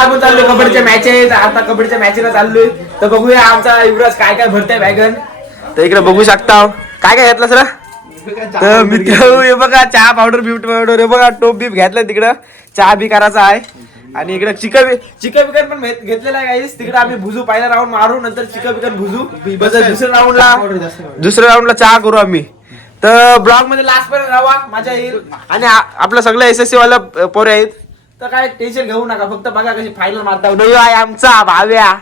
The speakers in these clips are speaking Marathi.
आता आपण चाललोय कबड्डीच्या मॅच आहेत. आता कबड्डीच्या मॅचला चाललोय तर बघूया आमचा युवराज काय काय भरतोय वॅगन. तर इकडे बघू शकता काय काय घेतलं सर. तर मित्र हे बघा चहा पावडर ब्युटी पावडर हे बघा टोप बीप घेतलं तिकडं चहा बी करायचा आहे. आणि इकडे चिकन पण घेतलेला आहे गाईस. तिकडे आम्ही भुजू पहिला राऊंड मारू नंतर चिकन भुजू दुसऱ्या राऊंडला चहा करू आम्ही. तर ब्लॉग मध्ये लास्ट पर्यंत राहा माझ्या येईल. आणि आपलं सगळं SSC वाला पोरे आहेत तर काय टेन्शन घेऊ नका फक्त बघा कशी फायनल मारता. आहे आमचा भाव्या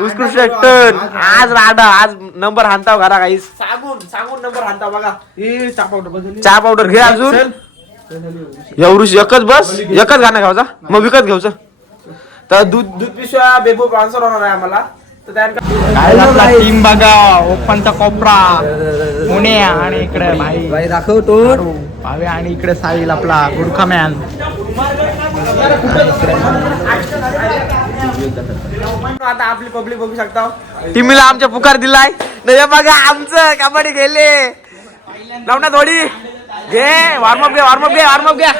उत्कृष्ट टन आज राडा आज नंबर हाणताव घरा काही सांगून नंबर हाणताव बघा. चहा पावडर घे अजून एवढूच एकच बस एकच गाणं घ्यावचा मग विकत घ्यायचं. तर दूध पिशव्या बेबू ट्रान्सफर होणार आहे आम्हाला. तर आपला टीम बघा ओपनचा कोपरा पुणे आणि इकडे भाई दाखवतो भाव्या आणि इकडे साहिल आपला गुरखा मॅन. आता आपली पब्लिक बघू शकता टीमला आमच्या पुकार दिलाय. नाही बघा आमचं कबड्डी गेले लावणार थोडी घे वॉर्मअप घ्या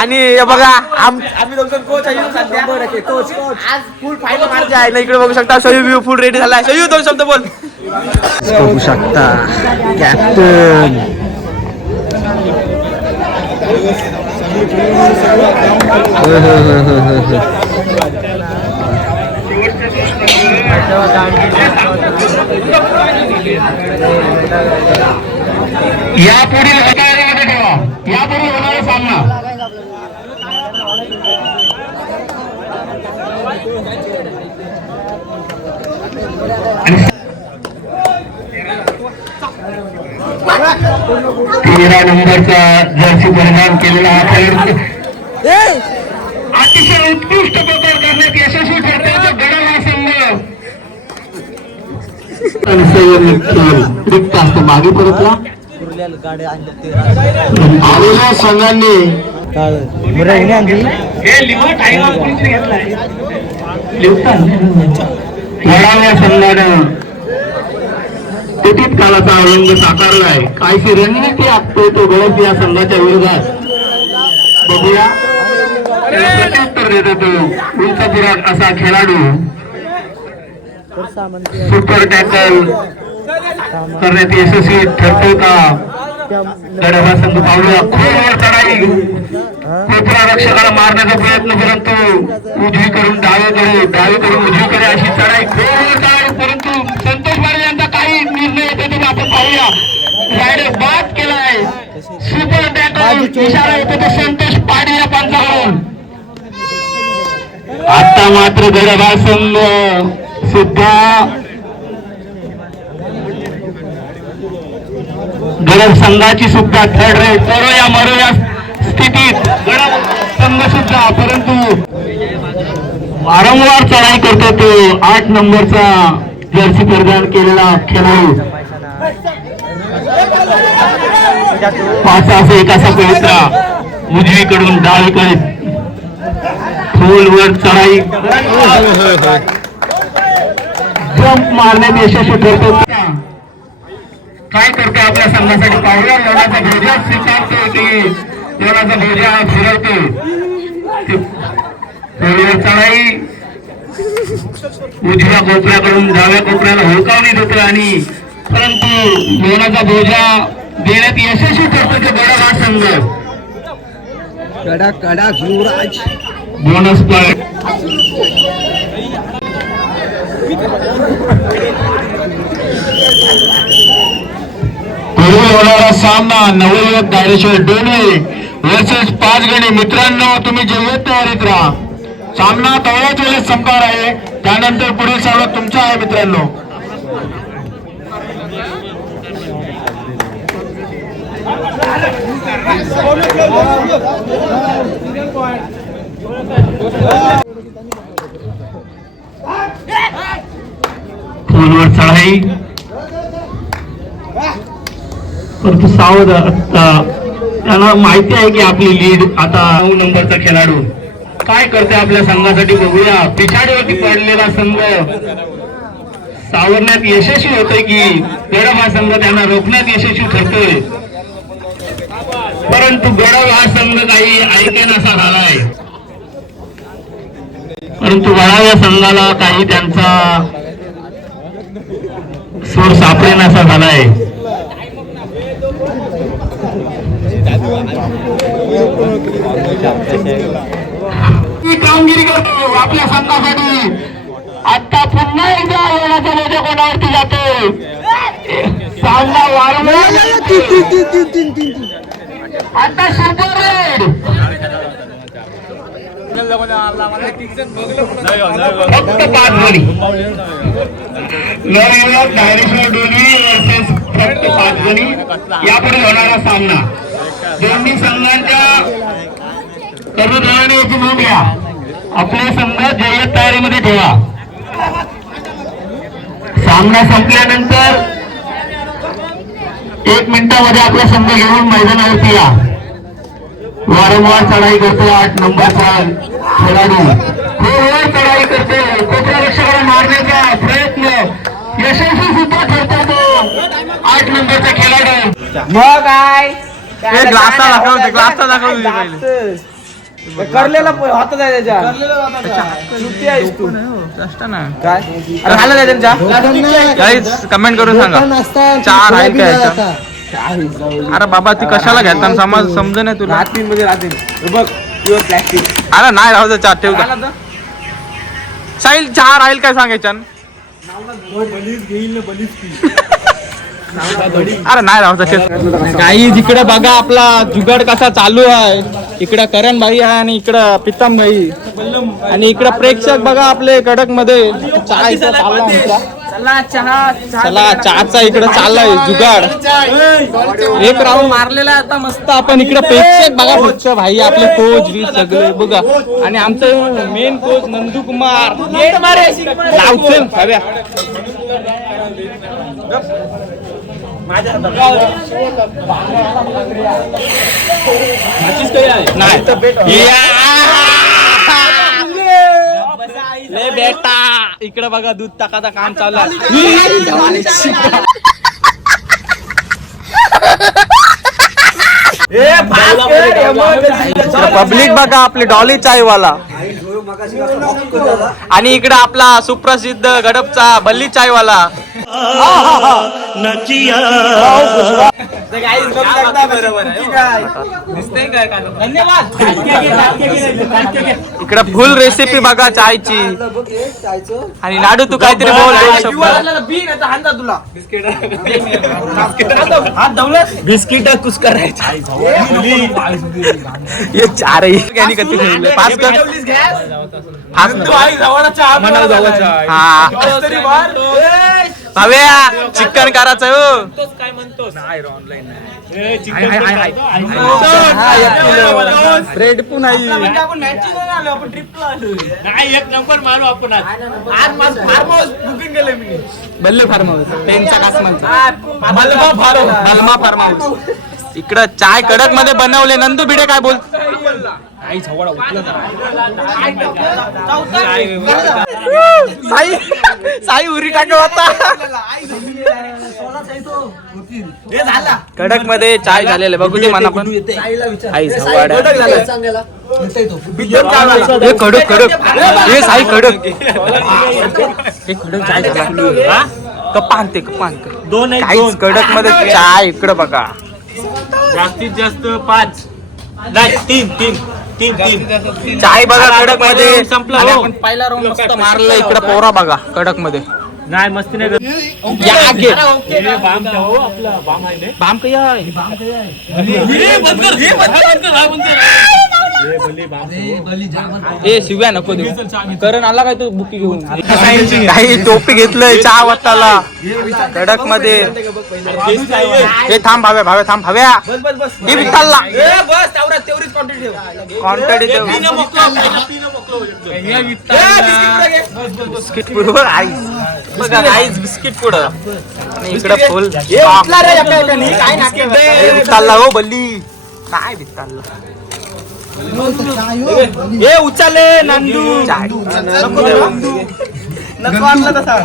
आणि हे बघा आम्ही दोघं कोच आहे सध्या आज फुल फायनल मार्च आहे ना. इकडे बघू शकता शयू फुल रेडी झालाय. शयू दोन शब्द बोल. बघू शकता कॅप्टन यापुढील हाताळ्यामध्ये ठेवा. यापुढील होणारा सामना तेरा नंबरचा जर्सी परिधान केलेला हा खेळाडू अतिशय उत्कृष्ट प्रकार करण्यात यशस्वी ठरतो. गडा हा संघ रिक्त असतो मागे परतला आलेल्या संघांनी लढावल्या संघानं कितीत काळाचा रंग साकारलाय. काहीशी रणनीती आखतोय तो गळत या संघाच्या विरोधात. बघूया प्रत्युत्तर देतो तो उंचपुरात असा खेळाडू. सुपर टॅकल करण्यात यशस्वी ठरतो का गडवा संघ. पावलं खोलवर चढाई कोपरा रक्षकाला मारण्याचा प्रयत्न परंतु उजवीकडून डावीकडून उजवीकडे अशी चढाई खोलवर चढाई परंतु संतोष पाटील यांचा काही निर्णय येतो तो आपण पाहूया. रायडर बाद केलाय. सुपर टॅकल इशारा येतो तो संतोष पाटील या पंचाकडून. आता मात्र गडवा संघ सुद्धा गडव संघाची सुद्धा थर्ड रेट करो या मरो या स्थितीत गडव संघ सुद्धा परंतु वारंवार चढाई करतो तो 8 नंबरचा जर्सी परिधान केलेला खेळाडू. 5 एक असा पवित्रा उजवीकडून डावीकडे खोलवर चढाई जंप मारण्यात यशस्वी ठरतो. काय करतो आपल्या संघासाठी पाहूया. लोणाचा भोजा स्वीकारतो की लोणाचा भोजा फिरवतो. खोलवर चढाई उजव्या कोपऱ्याकडून डाव्या कोपऱ्याला हुडकावणी देतो आणि परंतु लोणाचा भोजा देण्यात यशस्वी ठरतो की गडा हा संघ. कडा युवराज बोनस पॉइंट होणारा सामना नवयुवक दायरेश्वर डोणे वर्सेस 5 गणे. मित्रांनो तुम्ही जेवढे तयारीत राहा. सामना तेवढ्याच वेळेस संपणार आहे. त्यानंतर पुढील सामना तुमचा आहे मित्रांनो. खोलवर चढाई परंतु सावध त्यांना माहिती आहे की आपली लीड. आता 9 नंबरचा खेळाडू काय करते आपल्या संघासाठी बघूया. पिछाडीवरती पडलेला संघ सावरण्यात यशस्वी होतोय की गडव हा संघ त्यांना रोखण्यात यशस्वी ठरतोय. परंतु गडव हा संघ काही ऐकेनासा झालाय. परंतु वळाव्या संघाला काही त्यांचा सूर सापडेनासा झालाय. ही कामगिरी करतो आपल्या संघासाठी. आता पुन्हा एकदा येण्याचा मोठ्या कोणावरती जातो. सामना वारंवार आता सुपर रेड फक्त 5 गडी. डायरेक्शनल डोली वर्सेस फक्त 5 गडी यापुढे होणारा सामना. दोन्ही संघांच्या कर्णधाराने याची नोंद घ्या. आपले संघ जय्यत तयारीमध्ये ठेवा. सामना संपल्यानंतर 1 मिनिटामध्ये आपला संघ घेऊन मैदानावरती या. वारंवार चढाई करतो 8 नंबरचा खेळाडू. खोलवर चढाई करतो. क्षेत्ररक्षकाला मारण्याचा प्रयत्न यशस्वी सुद्धा ठरतो तो 8 नंबरचा खेळाडू. मग काय ग्लासला दाखवते पहिले. करलेला होता त्याच्या सुट्टी आहेस तू काय अरे झालं नाही त्यांच्या काहीच कमेंट करून सांगा 4 आहे का याच्या. अरे बाबा ती कशाला घेतात समज समज नाही तुला. राहतील मध्ये राहतील बघ प्युअर प्लॅस्टिक. अरे नाही राहू दे 4 ठेव का. साहिल 4 राहील काय सांगायच्या. अरे नाही राहू दे. काही जिकडे बघा आपला जुगाड कसा चालू आहे. इकडं करण भाई आहे आणि इकडं प्रीतम भाई आणि इकडं प्रेक्षक बघा आपले कडक मध्ये चहा इथं चालला आमचा. चला चहाचा इकडे चाललाय जुगाड. एक राऊंड मारलेला आहे आता मस्त. आपण इकडे प्रेक्षक बघा फक्त भाई आपले कोच बी सगळे बघा आणि आमचं मेन कोच नंदू कुमार लावचल हव्या. ले बेटा इकडे बघा दूध टाकायचं काम चालू आहे. पब्लिक बघा आपली डॉली चायवाला आणि इकडे आपला सुप्रसिद्ध गडपचा बल्ली चायवाला. इकडे फुल रेसिपी बघा चायची आणि लाडू तू काहीतरी बोल. बिस्किट कुछ करायचं. ये 4 हव्या चिकन करायचं हो. काय म्हणतोस ब्रेड पण नाही. एक नंबर मारू आपण बल्ले फार्म हाऊस त्यांचा बलमा फार्म हाऊस. इकडं चाय कडक मध्ये बनवले. नंदू भिडे काय बोल. साई उरी टाक होता. कडक मध्ये चाय झालेले बघू दे मला पण. कडक कडक हे साई कडक हे कडक चाय झाला. कपान ते कपान काहीच कडक मध्ये चाय. इकडं बघा जास्तीत जास्त 5 नाही 3 चाय बघा कडक मध्ये संपला. पहिला राऊंड मस्त मारलं. इकडं पोरा बघा कडक मध्ये नाही मस्ती नाही. बाम काही ए शिव्या नको देऊ. करण आला काय तू बुकी घेऊन. काही टोपी घेतलंय चहा वाटाला कडक मध्ये. हे थांब भाव्या भाव्या थांब भाव्या. हे विठ्ठलला क्वांटिटी बिस्किट पुढं आईस बघा आईस बिस्किट पुढं आणि इकडं फुल विठ्ठलला हो बल्ली काय विठ्ठलला. हे उचलले नंदू नको आणलं तसा.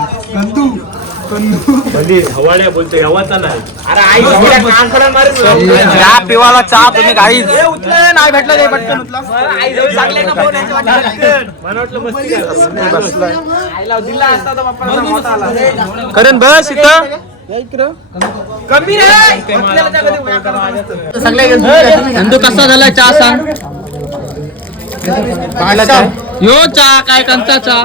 हवाड्या बोलतो यावाचा नाही. अरे आई एवढ्या कानफडा मारून चहा पिवाला चहा तुम्ही काही नाही भेटलं ते पटकन उचला. आई जवळ चांगले का फोन याच्या वाटतं. मला वाटलं मस्ती आईला दिला असता तर बाप्पाला मोठा आला. करण बस इथं कमी रे बसलेला त्या कधी व्याकरण. नंदू कसा झाला चहा सांग. यो चहा काय कंचा चहा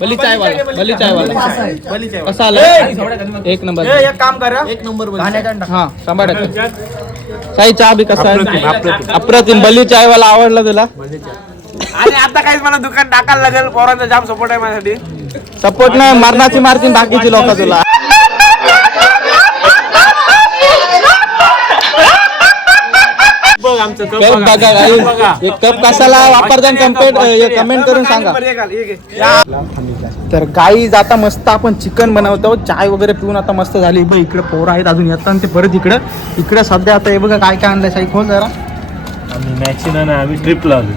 बली चायवाला कसा आला एक नंबर. एक काम करा एक नंबर हा 100%. साई चहा बी कसा आहे अप्रतिम. बली चायवाला आवडला तुला. आणि आता काहीच मला दुकान टाकायला लागेल. पोरांचा जाम सपोर्ट आहे माझ्यासाठी. सपोर्ट नाही मरणाची मारतील बाकीची लोक तुला. कप बघा एक कप कशाला वापरता कमेंट करून सांगा. तर गाईज आता मस्त आपण चिकन बनवतो. चाय वगैरे पिऊन आता मस्त झाली. बघ इकडे पोरं आहेत अजून येतात ते परत इकडे सध्या आता हे बघा काय काय आणलंय. साई खोल जरा. आम्ही मॅच ना आम्ही ट्रिप लावली.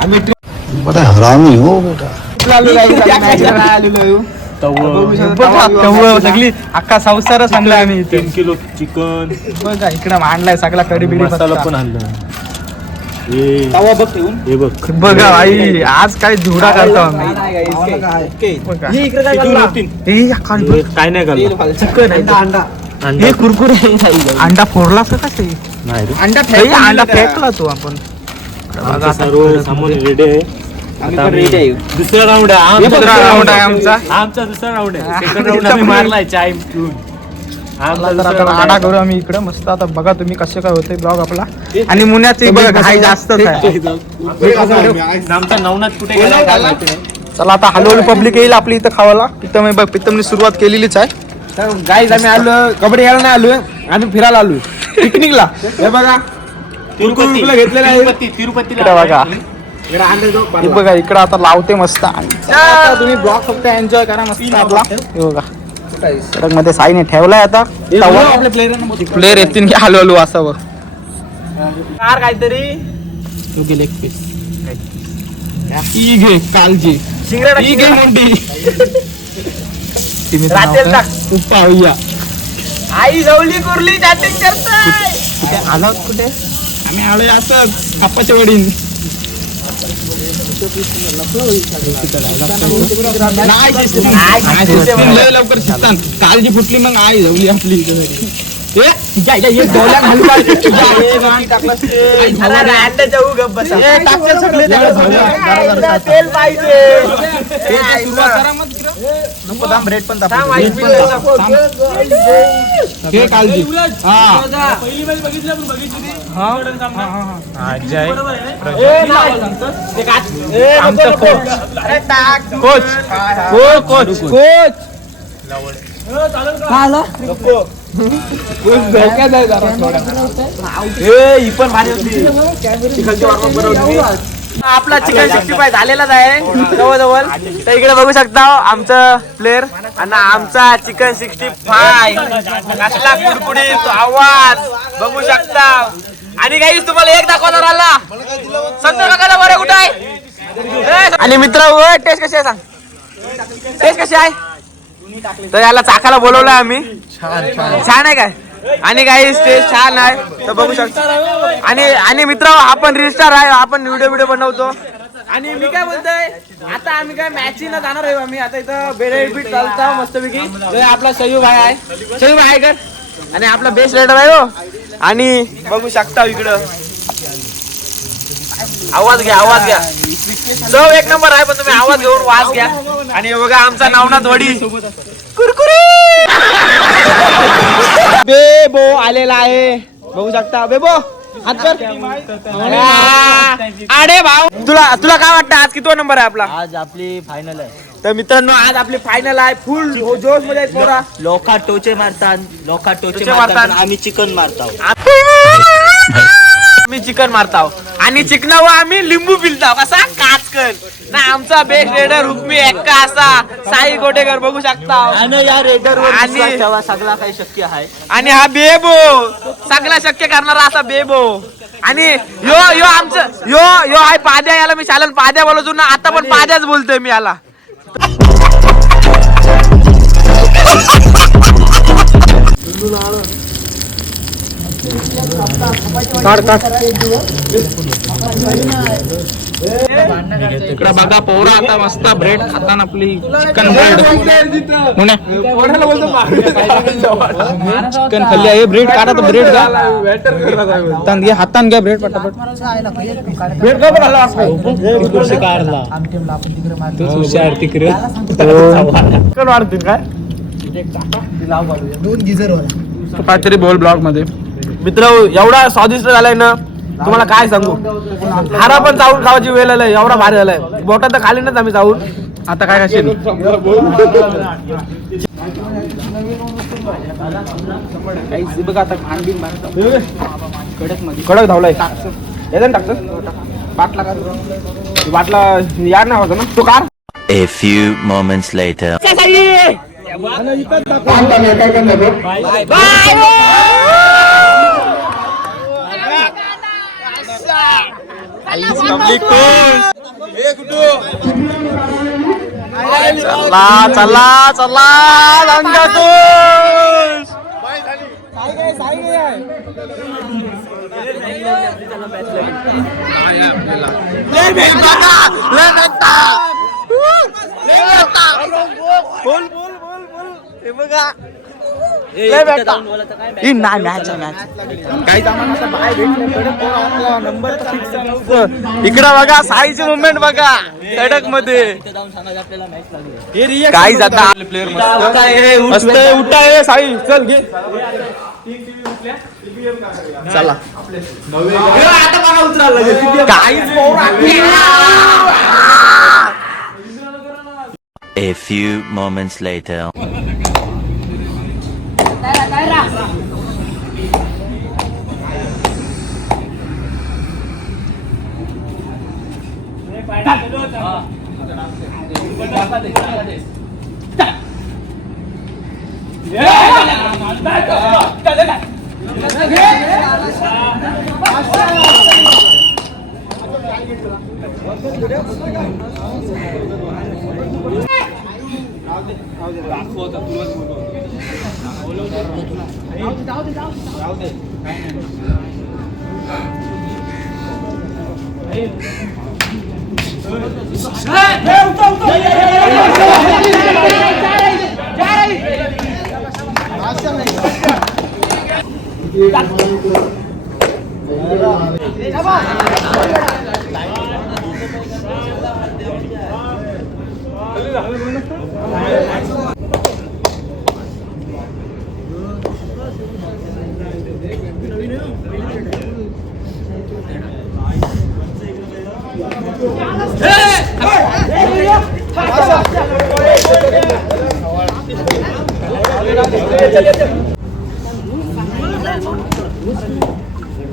आम्ही बड़ा हरामी हो बेटा. सगळी अख्खा संसारच आणलाय आम्ही इथे. 3 किलो चिकन बघा इकडे मांडलाय सगळा कडी बिडी मसाला पण आणला. तवा बघ ठेवून हे बघ बघा आई आज काय झुडा करतो आम्ही. काय नाही घाललं. चिकन अंडा हे कुरकुरे अंडा फोडला का ते नाही रे. अंडा फेकला तो आपण. आमचं सर्व सामान रेडी आहे. आता आम्ही दुसरा राऊंड आहे. हे दुसरा round आहे आमचा. आमचा दुसरा राऊंड आहे. सेकंड राऊंड आम्ही मारलाय चाय पिऊन. आडा करू आम्ही इकडे मस्त. आता बघा तुम्ही कसे काय होते ब्लॉग आपला. आणि मुन्याची बघा घाई जास्त आहे. आमचा नवनाथ कुठे गेला काय माहिती नाही. चला आता हळूहळू पब्लिक येईल आपली इथं खावाला. प्रीतमने सुरुवात केलेलीच आहे. तर गाईज आम्ही आलो कबड्डी खेळायला नाही आलोय. आम्ही फिरायला आलोय पिकनिकला. हे बघा कुरकुरे घेतलेला आहे. इकडे बघा हे बघा इकडे आता लावते मस्त. आणि आता तुम्ही ब्लॉग फक्त एन्जॉय करा मस्त आपला. हे बघा ट्रक मध्ये साईने ठेवलाय. आता प्लेअर येतील की हळूहळू असावं. काहीतरी लेग पीस घे कालजी घे मोठी पाहूया. आई जवली कुर्ली चॅटिंग करताय. कुठे आलो कुठे आम्ही आलोय असंच कापाच्या वडील. लवकर शिकतात. कालजी फुटली मग आई जाऊली आपली. तेल पाहिजे. ब्रेड पण हे कालजी कोच आपला चिकन 65 झालेलाच आहे जवळजवळ. तर इकडे बघू शकता आमचं प्लेअर आणि आमचा चिकन 65 कसला कुडकुडीत आवाज बघू शकता. आणि काही तुम्हाला एक दाखवणार आला संतर काकाला बरं कुठं आहे. आणि मित्र टेस्ट कशी आहे सांग. टेस्ट कशी आहे. तर याला चाकाला बोलवलंय आम्ही. छान आहे काय. आणि काही स्टेज छान आहे तर बघू शकता. आणि मित्र आपण रील स्टार आहे. आपण व्हिडिओ बनवतो. आणि मी काय बोलतोय आता आम्ही काय मॅचीला जाणार आहे. आम्ही आता इथं बेड चालता मस्तपैकी. आपला सहयोग आहे सहयोग आहे कर. आणि आपला बेस्ट रायडर आहे हो. आणि बघू शकता इकडं आवाज घ्या चव एक नंबर आहे. पण तुम्ही आवाज घेऊन वास घ्या. आणि बघा आमचा नवनाथ वडी कुरकुरी बेबो आलेला आहे बघू शकता. बेबो हात कर. अरे भाऊ तुला काय वाटतं आज किती नंबर आहे आपला. आज आपली फायनल आहे. तर मित्रांनो आज आपली फायनल आहे. फुल जोश मध्ये पोरा. लोका टोचे मारतात मारतात. आम्ही चिकन मारतो. मी चिकन मारताव आणि चिकनावर आम्ही लिंबू पिलताव कसा काचकन ना आमचा बेस्ट रेडर हुकमी एक्का असा साई गोटेकर बघू शकता आणि या रेडरवर आणि- विश्वास ठेवा, सगळा काही शक्य आहे. आणि हा बेबो सगळं शक्य करणारा असा बेबो आणि यो यो आमचं यो यो आहे पाद्या याला मी चालन पाद्या बोलतो ना आता पण पाद्याच बोलतोय मी याला इकडे बघा पोरा आता मस्त ब्रेड खाताना आपली चिकन ब्रेड चिकन खाल्ली आहे ब्रेड काढा तर ब्रेड घ्या हातान घ्या हातान घ्या ब्रेड पटापट काढला तूच हुशार तिकडे काहीतरी बोल ब्लॉग मध्ये मित्र एवढा स्वादिष्ट झालाय ना तुम्हाला काय सांगू हारा पण चावून खावायची वेळ आलाय एवढा भारी झालाय बोटात तर खाली नाच आम्ही चावून आता काय खाशील कडक धावलाय येतं टाकतं बाटला यार नाही होता ना तो car A few moments later. चला चला चला रंगा खुश इकडं बघा साईची मुवमेंट बघा कडक मध्ये काय जाता प्लेअर मस्त उठाय साई चल घे चला A few moments later.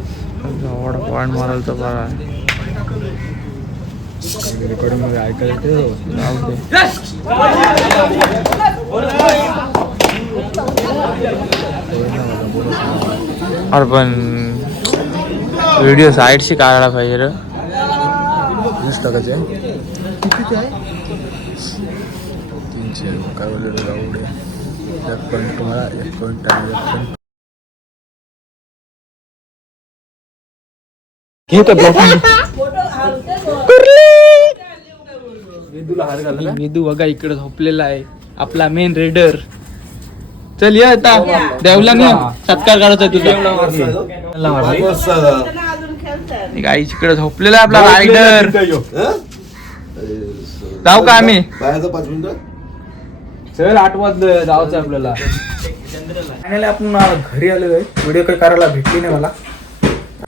Point मारायला तर बरा रेकॉर्डिंग मध्ये ऐकायला अरे पण व्हिडिओ साईडशी काढायला पाहिजे रे 20 टाकायचे कितीचे आहे 300 काय बोलले राहुडे 1 पॉइंट तुम्हाला 1 पॉइंट वेदू बघा इकडे झोपलेला आहे आपला मेन रेडर चल ये आता देवला नाही सत्कार करायचा तुझा गाई इकडे झोपलेला आहे आपला रायडर जाऊ का आम्ही चल 8 वाजलं जायचं आपल्याला फायनली आपण घरी आलेलो आहे व्हिडिओ काही करायला भेटली नाही मला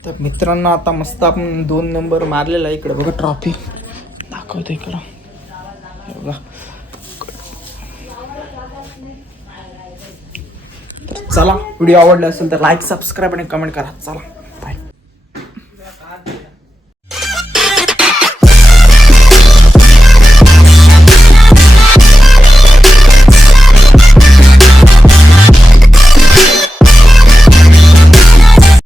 तर मित्रांना आता मस्त आपण 2 नंबर मारलेला आहे इकडे बघा ट्रॉफी दाखवतो इकडं बघा चला व्हिडिओ आवडला असेल तर लाईक सबस्क्राईब आणि कमेंट करा चला बाय हात